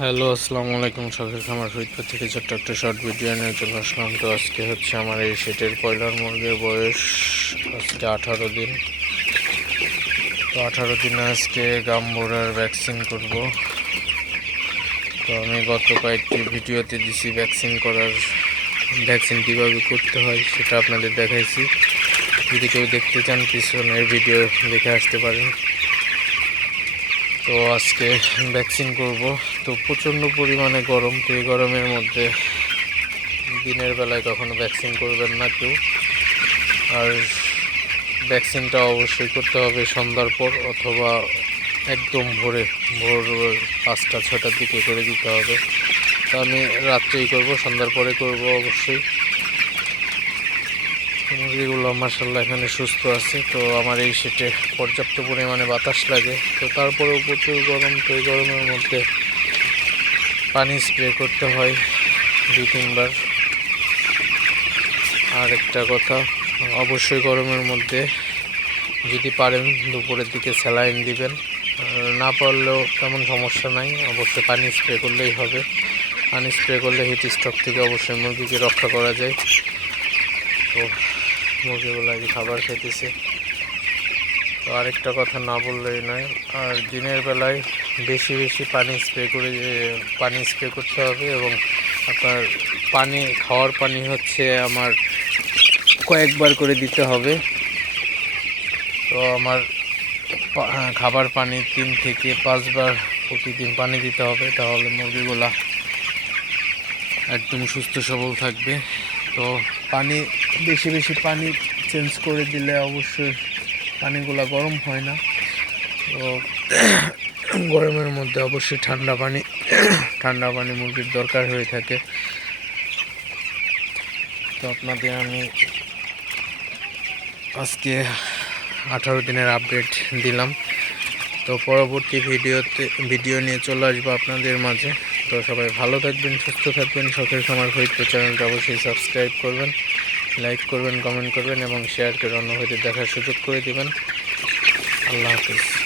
Hello, আসসালামু আলাইকুম সকাল খামার ফরিদপুর থেকে ছোট্ট একটা শর্ট ভিডিও নিয়ে চলে আসলাম। তো আজকে হচ্ছে আমার এই সেটের কয়লার মুরগির বয়স আজকে আঠারো দিন। তো আঠারো দিনে আজকে গাম্বোরার ভ্যাকসিন করব। তো আমি গত কয়েকটি ভিডিওতে দিছি ভ্যাকসিন করার ভ্যাকসিন কীভাবে করতে হয় সেটা আপনাদের দেখাইছি। যদি কেউ দেখতে চান, পিছনের ভিডিও দেখে আসতে পারেন। তো আজকে ভ্যাকসিন করব। তো প্রচণ্ড পরিমাণে গরম তো এই গরমের মধ্যে দিনের বেলায় কখনো ভ্যাকসিন করবেন না কেউ। আর ভ্যাকসিনটা অবশ্যই করতে হবে সন্ধ্যার পর অথবা একদম ভোরে, ভোর পাঁচটা, ছটার দিকে করে দিতে হবে। তো আমি রাত্রেই করব, সন্ধ্যার পরে করব অবশ্যই। মুরগিগুলো মার্শাল্লাহ এখানে সুস্থ আছে। তো আমার এই সেটে পর্যাপ্ত পরিমাণে বাতাস লাগে। তো তারপরেও প্রচুর গরম। তো এই গরমের মধ্যে পানি স্প্রে করতে হয় দু, তিনবার। আর একটা কথা, অবশ্যই গরমের মধ্যে যদি পারেন দুপুরের দিকে স্যালাইন দিবেন। না পারলেও তেমন সমস্যা নাই। অবশ্যই পানি স্প্রে করলেই হবে। পানি স্প্রে করলে হিট স্ট্রোক থেকে অবশ্যই মুরগিকে রক্ষা করা যায়। তো মুরগিগুলো আগে খাবার খেতেছে তো আরেকটা কথা না বললেই নয়, আর দিনের বেলায় বেশি বেশি পানি স্প্রে করে পানি স্প্রে করতে হবে এবং আপনার পানি, খাওয়ার পানি হচ্ছে আমার কয়েকবার করে দিতে হবে। তো আমার খাবার পানি তিন থেকে পাঁচবার প্রতিদিন পানি দিতে হবে, তাহলে মুরগিগুলা একদম সুস্থ সবল থাকবে। তো পানি বেশি বেশি পানি চেঞ্জ করে দিলে অবশ্যই পানিগুলো গরম হয় না। তো গরমের মধ্যে অবশ্যই ঠান্ডা পানি ঠান্ডা পানি মুরগির দরকার হয়ে থাকে। তো আপনাদের আমি আজকে আঠারো দিনের আপডেট দিলাম। তো পরবর্তী ভিডিওতে, ভিডিও নিয়ে চলে আসব আপনাদের মাঝে। তো সবাই ভালো থাকবেন, সুস্থ থাকবেন। শখের খামার ফরিদপুর চ্যানেলটা অবশ্যই সাবস্ক্রাইব করবেন। লাইক করবেন কমেন্ট করবেন এবং শেয়ার করে অন্য দেখার সুযোগ করে দেবেন। আল্লাহ হাফিজ।